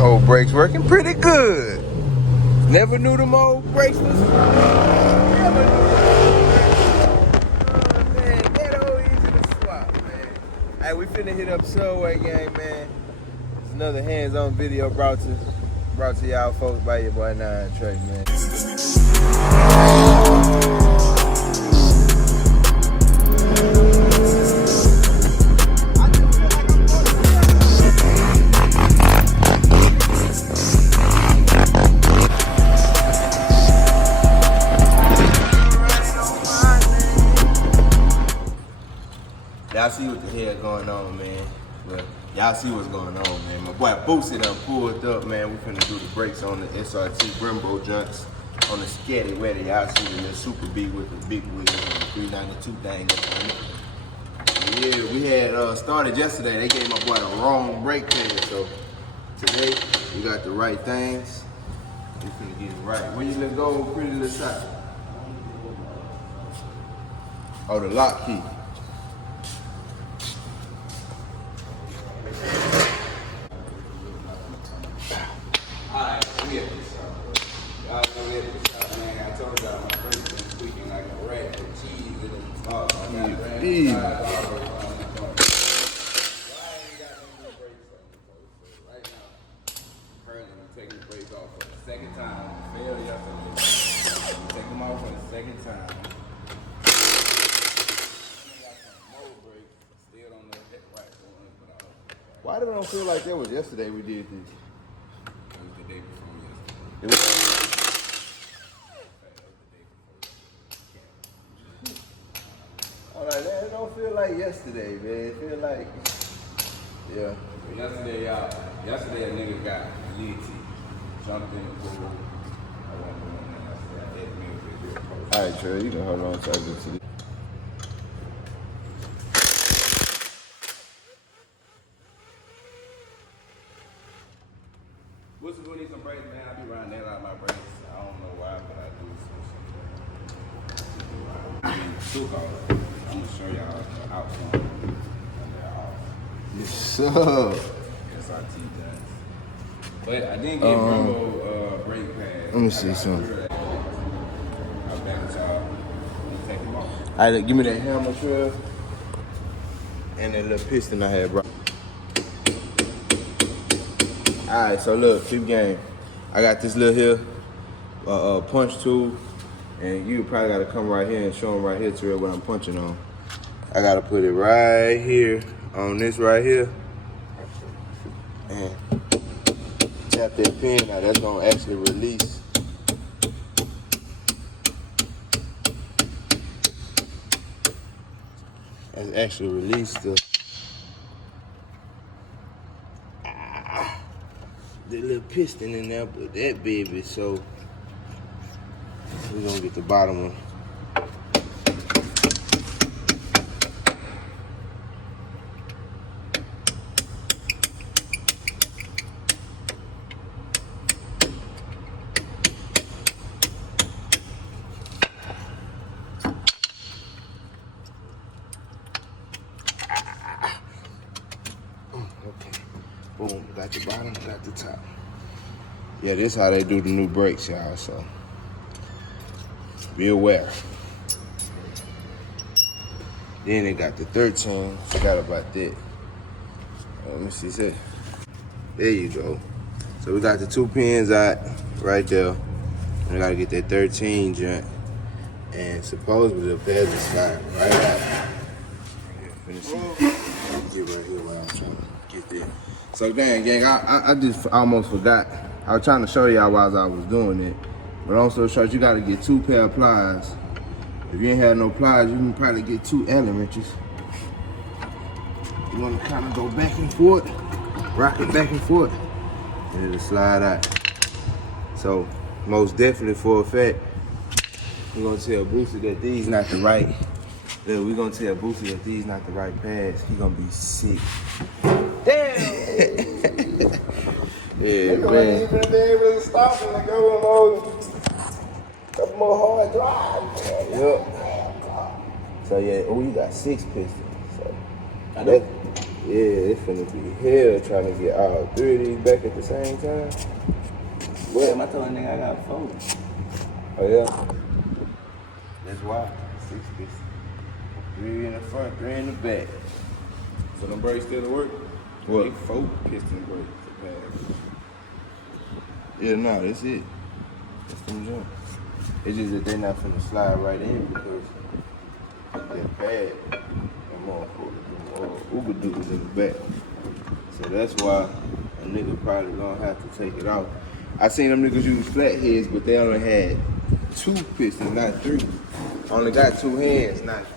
Old brakes working pretty good. Never knew them old brakes was. Never knew them old brakes. Oh man, that old easy to swap, man. Hey, we finna hit up Subway gang, man. It's another hands-on video brought to y'all folks by your boy 9 Trey, man. Y'all see what the hell going on, man. Well, y'all see what's going on, man. My boy Boosie done pulled up, man. We finna do the brakes on the SRT Brembo joints on the Scatty Weddy. Y'all see the little Super B with the big wheel and the 392 thing. Yeah, we had started yesterday. They gave my boy the wrong brake pad, so today we got the right things. We finna get it right. Where you let go, pretty little shot? Oh, the lock key. Why did I feel like that was yesterday we did this? It was the day before yesterday. It was. Alright, it don't feel like yesterday, man. It feel like, yeah. Yesterday a nigga got litty, jumped in the pool. I wasn't doing that yesterday. I hit me with a post. Alright, Trey, you can hold on so I can see. What's the need some brakes, man? I be running that out of my brakes. I don't know why, but I do some shit. I'm gonna show y'all the outcome. Yes, sir. SRT does. But I didn't get Brembo brake pads. Let me see something. I'll back it y'all. Take them off. Alright, give me that hammer, Trey. And that little piston I had, bro. Alright, so look, keep game. I got this little here, punch tool, and you probably gotta come right here and show them right here to what I'm punching on. I gotta put it right here on this right here, and tap that pin. Now that's gonna actually release. And actually release the little piston in there, but that baby, so we're gonna get the bottom one. Okay, boom, got the bottom, got the top. Yeah, this is how they do the new brakes, y'all, so be aware. Then they got the 13, forgot about that. Let me see, say. There you go. So we got the 2 pins out right there. And I gotta get that 13 joint. And supposedly the pads will slide right out. Finish it. Get right here while I'm trying to get there. So dang, gang, I just almost forgot. I was trying to show y'all while I was doing it. But also short, you gotta get 2 pair of pliers. If you ain't had no pliers, you can probably get 2 Allen wrenches. You wanna kinda go back and forth, rock it back and forth, and it'll slide out. So, most definitely for a fact, we're gonna tell Boosie that these not the right. Look, we're gonna tell Boosie that these not the right pads. He gonna be sick. Damn! Yeah, man. Even if they able to stop and go on a couple more hard drives. Yep. So yeah, oh, you got 6 pistons. So I know. Yeah, it's finna be hell trying to get all 3 of these back at the same time. Damn, I told that nigga I got 4. Oh yeah? That's why. 6 pieces. 3 in the front, 3 in the back. So them brakes still to work? What? They 4 piston brakes to pass. Yeah, no, that's it. That's them jump. It's just that they're not finna slide right in because they're bad. Them motherfuckers, Uber dudes in the back. So that's why a nigga probably gonna have to take it off. I seen them niggas use flatheads, but they only had 2 pistons, not 3. Only got 2 hands, not 3.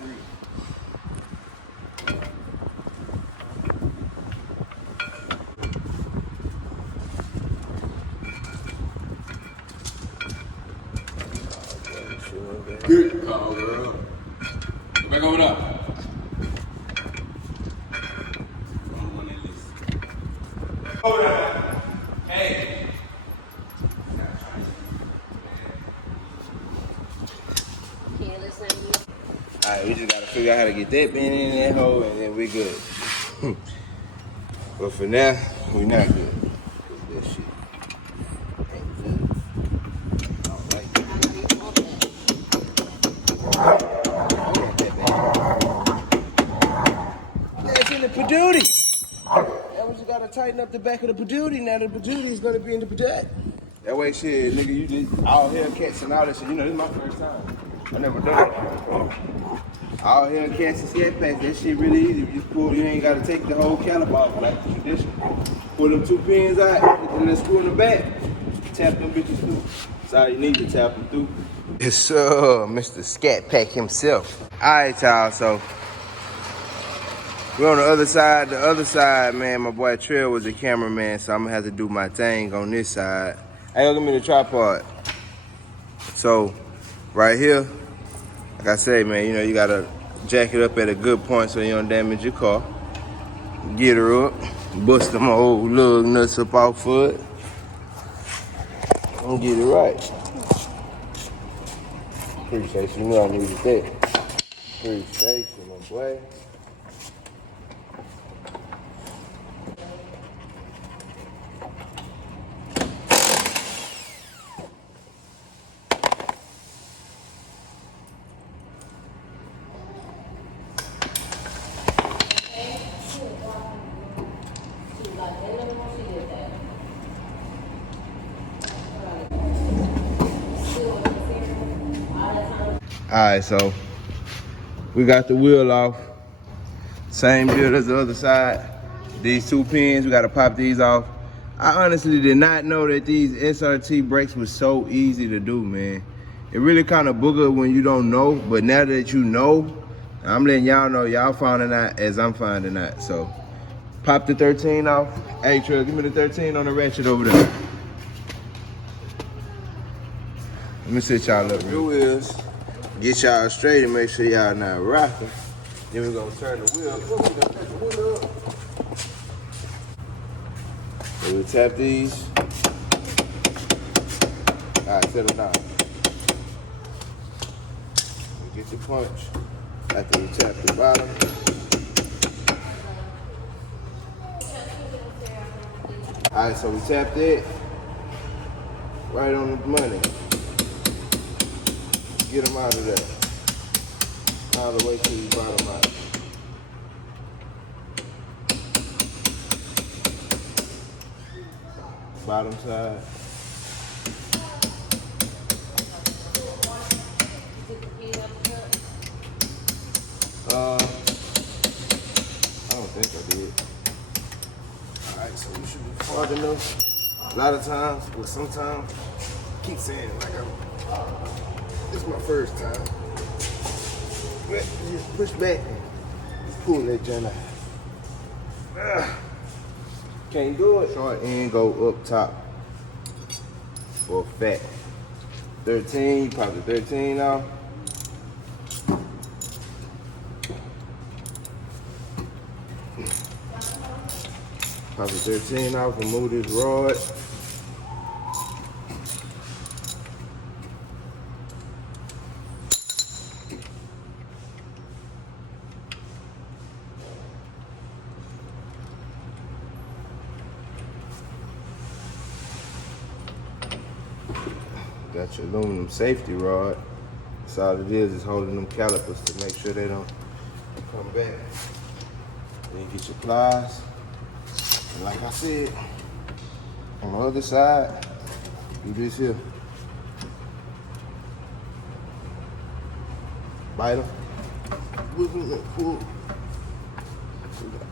Good call, girl. Go back over there. Hold on. Hey. Alright, we just gotta figure out how to get that bin in that hole and then we good. But for now, we not good. Cause that shit ain't good. I don't like it. That's in the Padootie. Now we just gotta tighten up the back of the Padootie. Now the Padootie is gonna be in the Padootie. That way, shit, nigga, you just all Hellcats and all that shit. You know, this is my first time. I never done it. All Hellcats and scat packs, that shit really easy. You just pull, you ain't gotta take the whole caliper off like the tradition. Pull them 2 pins out, put them screw in the back, tap them bitches through. That's all you need to tap them through. Yes, sir, Mr. Scat Pack himself. All right, y'all, so we're on the other side. The other side, man, my boy Trail was a cameraman, so I'm gonna have to do my thing on this side. Hey, give me the tripod. So, right here, like I say, man, you know, you gotta jack it up at a good point so you don't damage your car. Get her up, bust them old lug nuts up off foot, and get it right. Appreciate you, know I needed that. Appreciate you, my boy. All right, so we got the wheel off. Same build as the other side. These 2 pins, we gotta pop these off. I honestly did not know that these SRT brakes was so easy to do, man. It really kind of booger when you don't know, but now that you know, I'm letting y'all know, y'all finding out as I'm finding out. So, pop the 13 off. Hey, Trey, give me the 13 on the ratchet over there. Let me sit y'all up real wheels. Get y'all straight and make sure y'all not rocking. Then we're gonna turn the wheel. So we tap these. All right, settle down. We get your punch. After we tap the bottom. All right, so we tapped it. Right on the money. Get them out of there. All the way to the bottom out. Bottom side. I don't think I did. All right, so we should be far enough. A lot of times, but sometimes, I keep saying it like this is my first time. But just push back and pull that joint out. Can't do it. Short end go up top for fat. 13, you pop the 13 off. Pop the 13 off, remove this rod. Got your aluminum safety rod. That's all it is holding them calipers to make sure they don't come back. Then you get your pliers. And like I said, on the other side, do this here. Bite them. Pull.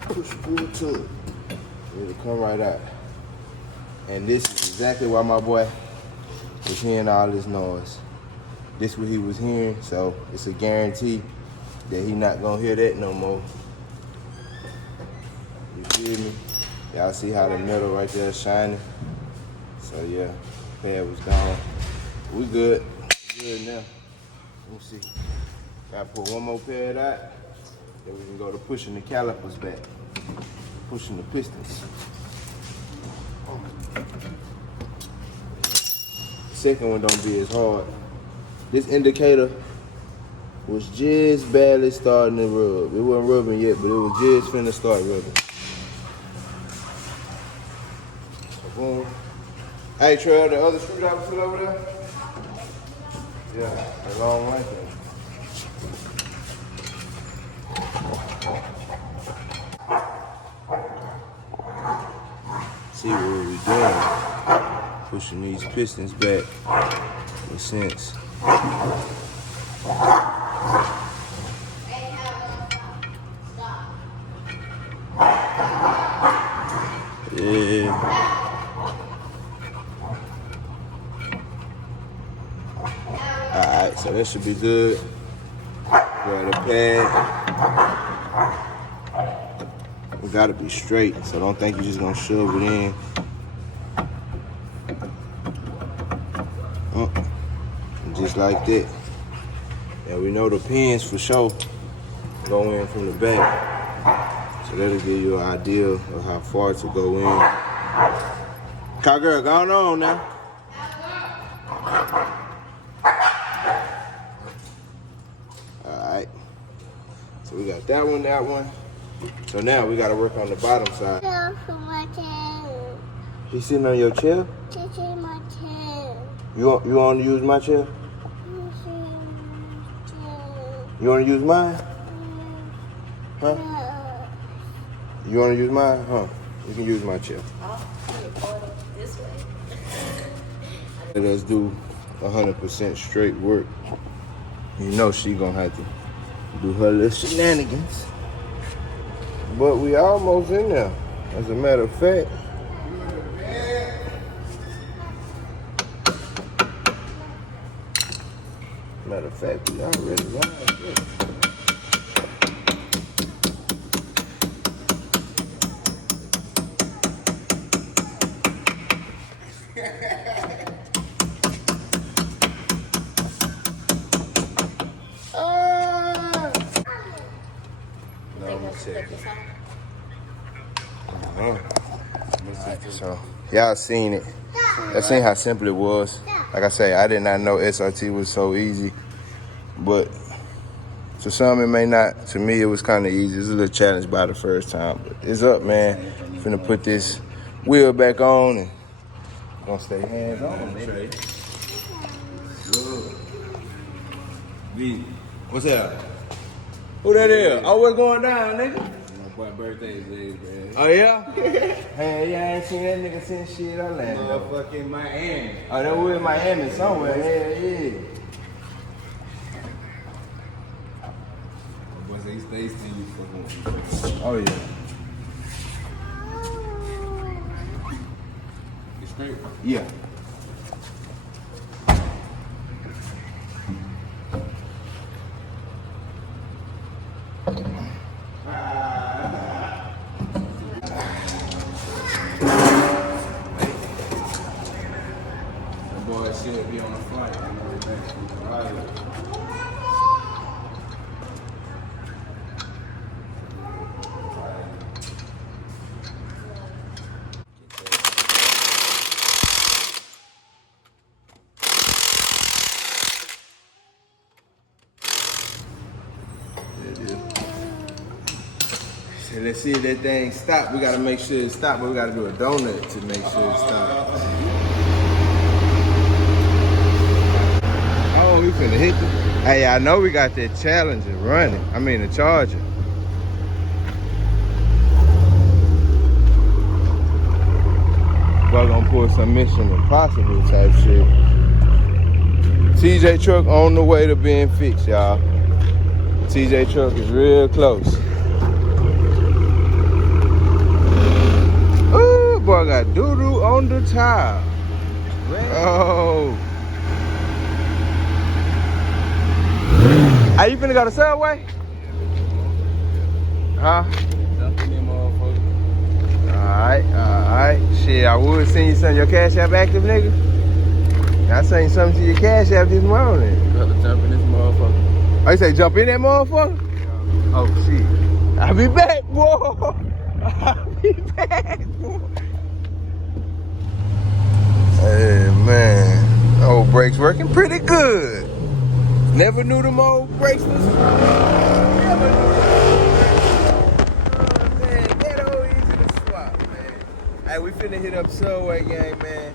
Push, pull to it. It'll come right out. And this is exactly why my boy was hearing all this noise. This what he was hearing, so it's a guarantee that he not gonna hear that no more. You feel me? Y'all see how the metal right there is shining? So yeah, pad was gone. We good. We good now. Let me see. Gotta put one more pad out, then we can go to pushing the calipers back. Pushing the pistons. The second one don't be as hard. This indicator was just barely starting to rub. It wasn't rubbing yet, but it was just finna start rubbing. So boom. Hey Trail, the other screwdriver still over there? Yeah, a long way there. See what we're doing. Pushing these pistons back in a sense. Yeah. Alright, so that should be good. Grab the pad. We gotta be straight, so don't think you're just gonna shove it in. Just like that. And we know the pins for sure go in from the back. So that'll give you an idea of how far to go in. Cowgirl, going on now. Alright. So we got that one. So now we gotta work on the bottom side. He's sitting on your chair? My chair. You want to use my chair? You want to use mine? Huh? You want to use mine? Huh? You can use my chair. This way. Let us do 100% straight work. You know she gonna have to do her little shenanigans. But we almost in there. As a matter of fact. Matter of fact, we already live. No, I'm checking. So, y'all seen it. Y'all seen how simple it was. Like I say, I did not know SRT was so easy. But to some it may not. To me, it was kind of easy. It was a little challenge by the first time. But it's up, man. Finna put this wheel back on and gonna stay hands on. Good. What's that? Who that is? Oh, what's going down, nigga? My boy birthday is today, man. Oh, yeah? Hey, yeah, I ain't seen that nigga since shit I landed. Motherfucking Miami. Oh, that was in Miami somewhere. Hell yeah. My boy say he stays till you fucking. Oh, yeah. You straight? Yeah. That boy should be on a flight and everything. Right. So let's see if that thing stop. We gotta make sure it stop, but we gotta do a donut to make sure it stops. finna hit them. Hey, I know we got that Challenger running. I mean, the Charger. We're gonna pull some Mission Impossible type shit. TJ truck on the way to being fixed, y'all. TJ truck is real close. Ooh, boy, got doo-doo on the tire. Oh. Are you finna go to Subway? Huh? Jump in them motherfuckers. Alright. Shit, I would send you some your Cash App active, nigga. I sent you something to your Cash App this morning. Gotta jump in this motherfucker. Oh, you say jump in that motherfucker? Yeah. Oh, shit. I'll be back, boy. I'll be back, boy. Hey, man. Old brakes working pretty good. Never knew them old brakes was... Never knew them old brakes. Man, that old easy to swap, man. Hey, we finna hit up Subway gang, man.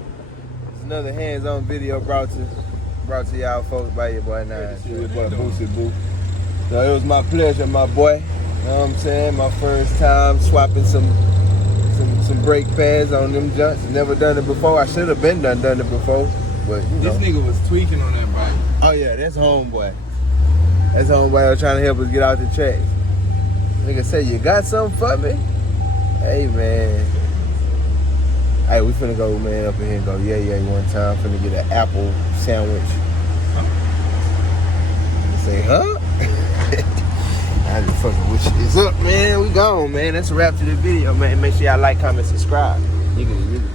It's another hands-on video brought to y'all folks by your boy Nine. Your boy Boosie Boo. So it was my pleasure, my boy. You know what I'm saying? My first time swapping some brake pads on them junks. Never done it before. I should have been done it before, but you know. This nigga was tweaking on that bike. Oh yeah, that's homeboy. That's homeboy was trying to help us get out the track. Nigga say, you got something for me? Hey man. Hey, we finna go, man, up in here and go, yeah, one time. Finna get an apple sandwich. Say, huh? I just fucking with you. It's up, man. We gone, man. That's a wrap to the video, man. Make sure y'all like, comment, subscribe. You can